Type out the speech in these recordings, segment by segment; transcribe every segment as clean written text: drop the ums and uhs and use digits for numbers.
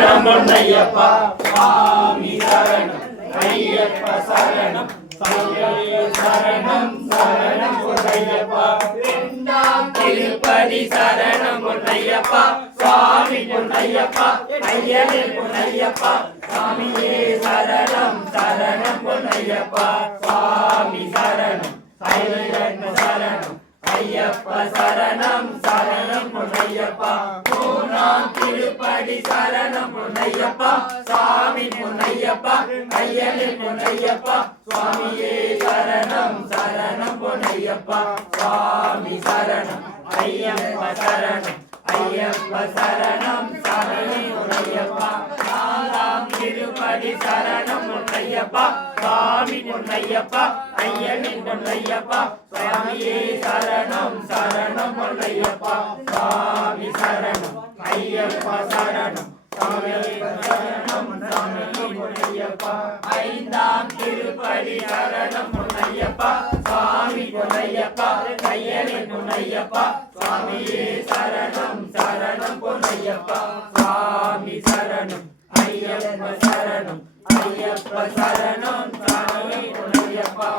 பொன்னையப்பா சுவாமி சரணம் ஐயப்ப சரணம் சரணம் சரணம் பொன்னையப்பா இரண்டாம் திருப்பதி சரணம் பொன்னையப்பா சுவாமி பொன்னையப்பா ஐயனே பொன்னையப்பா சுவாமியே சரணம் சரணம் பொன்னையப்பா சுவாமி சரணம் ஐயப்ப சரணம் ஐயப்ப சரணம் சரணம் பொன்னையப்பா மூணாம் திருப்படி சரணம் பொன்னையப்பா சுவாமி பொன்னையப்பா ஐயனே பொன்னையப்பா சுவாமியே சரணம் சரணம் பொன்னையப்பா சுவாமி சரணம் ஐயப்ப சரணம் ஐயப்ப சரணம் சரணம் பொன்னையப்பா நாலாம் திருப்படி சரணம் பொன்னையப்பா சுவாமி பொன்னையப்பா ஐயனே பொன்னையப்பா சுவாமியே சரணம் சரணம் பொன்னையப்பா சுவாமி சரணம் ஐயப்ப சரணம் சரணம் சரணம் பொன்னையப்பா ஐந்தாம் திருப்படி சரணம் பொன்னையப்பா சுவாமி பொன்னையப்பா ஐயனே பொன்னையப்பா சுவாமியே சரணம் சரணம் பொன்னையப்பா சுவாமி சரணம் ஐயப்ப சரணம் ஐயப்ப சரணம் சரணம் பொன்னையப்பா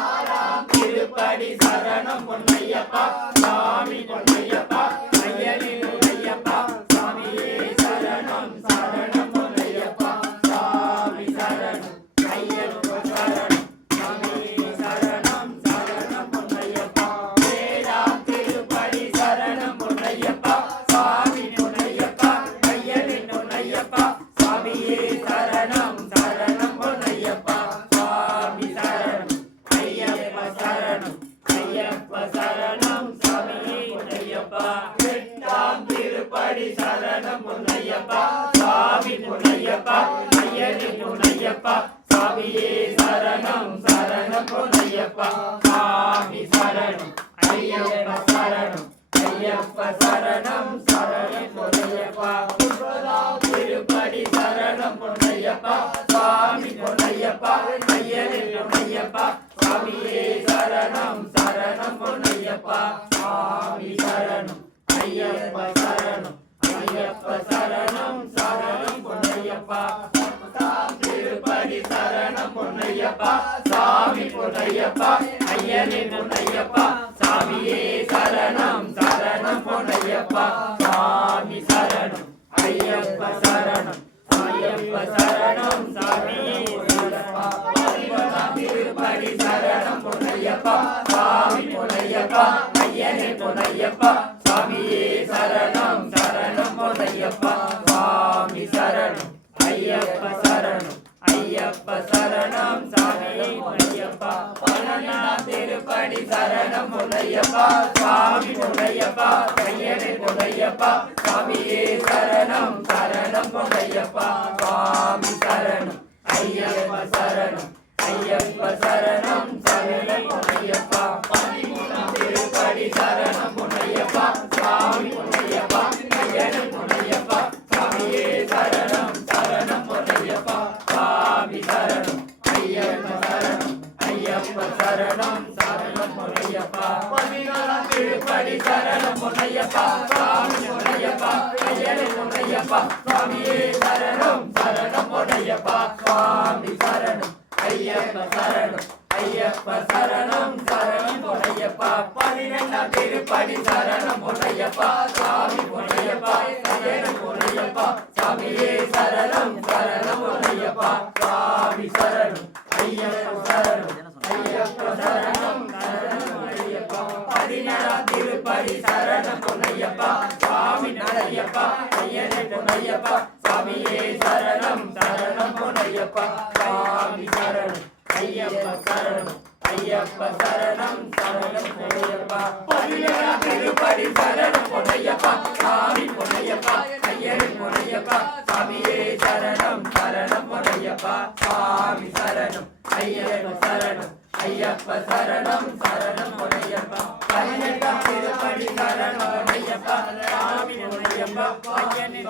ஆறாம் திருப்படி சரணம் பொன்னையப்பா சுவாமி பொன்னையப்பா ஐயனே பொன்னையப்பா சுவாமியே சரணம் சரணம் பொன்னையப்பா சுவாமி சரணம் ஐயப்ப சரணம் சுவாமியே சரணம் சரணம் பொன்னையப்பா ஏழாம் திருப்படி சரணம் பொன்னையப்பா சுவாமி பொன்னையப்பா ஐயனே பொன்னையப்பா சுவாமியே சரணம் சரணம் பொன்னையப்பா சுவாமி சரணம் ஐயப்ப சரணம் ஐயப்ப சரணம் சுவாமியே பொன்னையப்பா எட்டாம் திருப்படி சரணம் பொன்னையப்பா சுவாமி பொன்னையப்பா ஐயனே பொன்னையப்பா சுவாமியே சரணம் சரணம் பொன்னையப்பா சுவாமி சரணம் ஐயப்ப சரணம் ஐயப்ப சரணம் சரணம் பொன்னையப்பா ஒன்பதாம் திருப்படி சரணம் பொன்னையப்பா சுவாமி பொன்னையப்பா ஐயனே பொன்னையப்பா சுவாமியே சரணம் சரணம் பொன்னையப்பா சுவாமி சரணம் ஐயப்ப சரணம் ஐயப்ப சரணம் சரணம் பொன்னையப்பா பத்தாம் திருப்படி சரணம் பொன்னையப்பா சுவாமி பொன்னையப்பா ஐயனே பொன்னையப்பா சுவாமியே சரணம் சரணம் பொன்னையப்பா சுவாமி சரணம் ஐயப்ப சரணம் ஐயப்ப சரணம் சாமியே பொன்னையப்பா பதினொன்றாம் திருப்படி சரணம் பொன்னையப்பா சுவாமி பொன்னையப்பா ஐயனே பொன்னையப்பா சுவாமியே சரணம் சரணம் பொன்னையப்பா சுவாமி சரணம் ஐயப்ப சரணம் ஐயப்ப சரணம் சாமியே பொன்னையப்பா பன்னெண்டாம் திருப்படி சரணம் பொன்னையப்பா சுவாமி பொன்னையப்பா ஐயனே பொன்னையப்பா சுவாமியே சரணம் சரணம் பொன்னையப்பா சுவாமி சரணம் ஐயப்ப சரணம் ஐயப்ப சரணம் சரணம் பொன்னையப்பா பதிமூணாம் திருப்படி சரணம் பொன்னையப்பா சுவாமி பொன்னையப்பா ஐயனே பொன்னையப்பா சுவாமியே சரணம் சரணம் பொன்னையப்பா சுவாமி சரணம் ஐயப்ப சரணம் ஐயப்ப சரணம் சரணம் பொன்னையப்பா பதினாலாம் திருப்படி சரணம் பொன்னையப்பா சுவாமி பொன்னையப்பா ஐயனே பொன்னையப்பா சுவாமியே சரணம் சரணம் பொன்னையப்பா சுவாமி சரணம் ஐயப்ப சரணம் ஐயப்ப சரணம் சரணம் பொன்னையப்பா பதினெட்டாம் திருப்படி சரணம் பொன்னையப்பா சுவாமி பொன்னையப்பா ஐயனே பொன்னையப்பா சுவாமியே சரணம் சரணம் பொன்னையப்பா சுவாமி சரணம் ஐயப்ப சரணம் ஐயப்ப சரணம் சரணம் பொன்னையப்பா பதினேழாம் திருப்படி சரணம் பொன்னையப்பா சுவாமி பொன்னையப்பா ஐயனே பொன்னையப்பா சுவாமியே சரணம் சரணம் பொன்னையப்பா சுவாமி சரணம் ஐயப்ப சரணம் ஐயப்ப சரணம் சரணம் பொன்னையப்பா பதினேழாம் திருப்படி சரணம் பொன்னையப்பா சுவாமி பொன்னையப்பா ஐயனே பொன்னையப்பா சுவாமியே சரணம் சரணம் பொன்னையப்பா சுவாமி சரணம் ஐயப்ப சரணம் ஐயப்ப சரணம் சரணம் பொன்னையப்பா பதினெட்டாம் திருப்படி சரணம் பொன்னையப்பா சுவாமி பொன்னையப்பா ஐயனே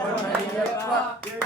பொன்னையப்பா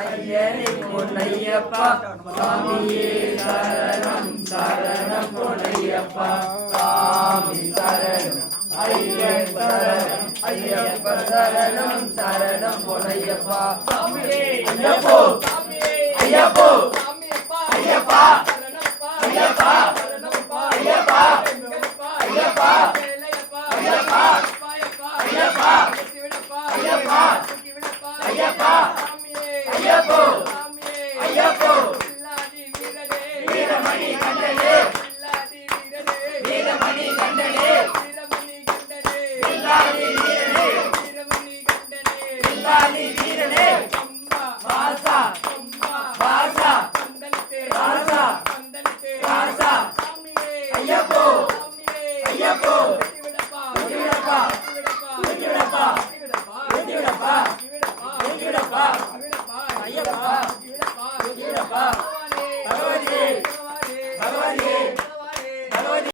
ஐயனே பொன்னையப்பா சுவாமியே சரணம் சரணம் பொன்னையப்பா சுவாமி சரணம் ஐயன் சரணம் ஐயப்ப சரணம் சரணம் பொன்னையப்பா சாமியே ஐயப்போ சாமியே ஐயப்போ சாமியப்பா ஐயப்பா சரணப்பா ஐயப்பா சரணப்பா ஐயப்பா எங்கப்பா ஐயப்பா வேலையப்பா ஐயப்பா ஐயப்பா ஐயப்பா சிவனப்பா ஐயப்பா சிவனப்பா ஐயப்பா சாமியே ஐயப்போ சாமியே ஐயப்போ இல்லாதி வீரனே வீரமணி கண்டனே இல்லாதி வீரனே வீரமணி கண்டனே வீரமணி கண்டனே இல்லாதி வீரனே வீரமணி கண்டனே இல்லாதி வீரனே அம்மா வாசா அம்மா வாசா வந்தனத்தே வாசா வந்தனத்தே வாசா சாமியே ஐயப்போ சாமியே ஐயப்போ சிவனப்பா சிவனப்பா சிவனப்பா சிவனப்பா சிவனப்பா சிவனப்பா சிவனப்பா சிவனப்பா